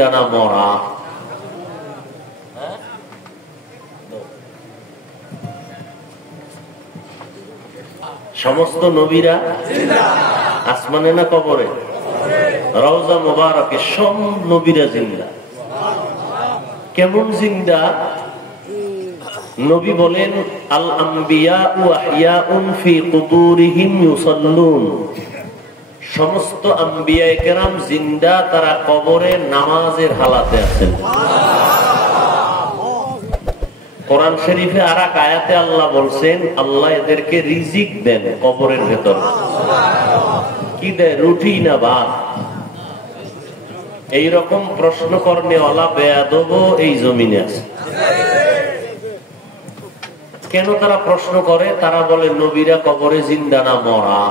জিন্দা না মরা? সমস্ত নবীরা আসমানে না কবরে? রওজা মুবারকে সব নবীরা জিন্দা। কেমন জিন্দা? নবী বলেন, আল আম্বিয়াউ আহইয়াউন ফি কুবুরিহিম ইউসাল্লুন। সমস্ত আম্বিয়ায়ে কেরাম জিন্দা, তারা কবরে নামাজের হালাতে আছেন। কোরআন শরীফে আর এক আয়াতে আল্লাহ বলছেন, আল্লাহ এদেরকে রিজিক দেন কবরের ভেতর। কি দেয়? রুটি না ভাত? এইরকম প্রশ্ন করনেওয়ালা বেয়াদব এই জমিনে আছে। কেন তারা প্রশ্ন করে? তারা বলে নবীরা কবরে জিন্দা না মরা?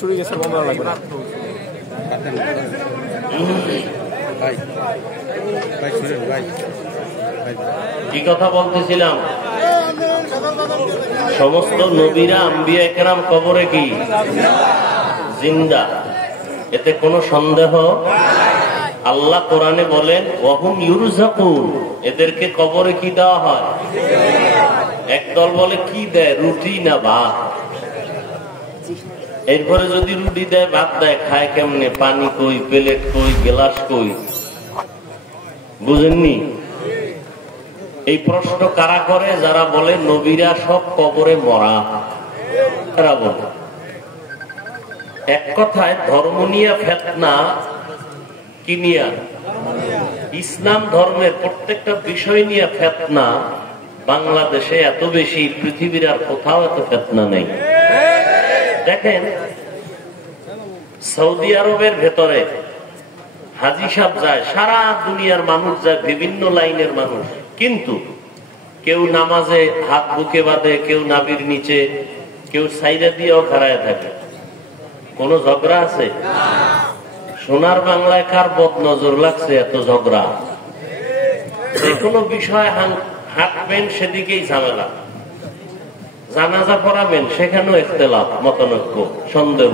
শুরু গেছে বন্ধ লাগবে না। কি কথা বলতেছিলাম? সমস্ত নবীরা আম্বিয়া কেরাম কবরে কি জিন্দা, এতে কোনো সন্দেহ? আল্লাহ কোরআনে বলেন, ওয়াহুম ইউরযাকুন, এদেরকে কবরে কি দেওয়া হয়? একদল বলে কি দেয়? রুটি না ভাত? এরপরে যদি রুটি দেয়, ভাত দেয়, খায় কেমনে? পানি কই, প্লেট কই, গ্লাস কই? বুঝেননি? এই প্রশ্ন কারা করে? যারা বলে নবীরা সব কবরে মরা। তারা বলে এক কথায় ধর্ম নিয়ে ফিতনা। কি নিয়ে? ইসলাম ধর্মের প্রত্যেকটা বিষয় নিয়ে ফিতনা। বাংলাদেশে এত বেশি, পৃথিবীর আর কোথাও এত ফিতনা নেই। দেখেন, সৌদি আরবের ভেতরে হাজি সাহেব যায়, সারা দুনিয়ার মানুষ যায়, বিভিন্ন লাইনের মানুষ, কিন্তু কেউ নামাজে হাত বুকে বাঁধে, কেউ নাভির নিচে, কেউ সাইডে দিয়েও খাড়ায় থাকে। কোন ঝগড়া আছে? সোনার বাংলায় কার বদ নজর লাগছে এত ঝগড়া? যে কোনো বিষয় হাঁটবেন সেদিকেই ঝামেলা। জানাজা পড়াবেন, সেখানেও ইখতিলাফ, মতানৈক্য, সন্দেহ।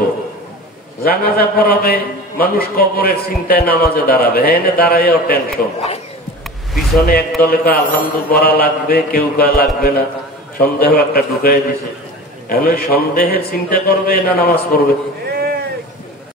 জানাজা পড়াবে মানুষ, কবরের চিন্তায় নামাজে দাঁড়াবে, হ্যাঁ দাঁড়াইও টেনশন। পিছনে একদলে কয় আলহামদুলিল্লাহ পড়া লাগবে, কেউ কয় লাগবে না। সন্দেহ একটা ঢুকাই দিছে। এখন ওই সন্দেহের চিন্তা করবে না নামাজ পড়বে?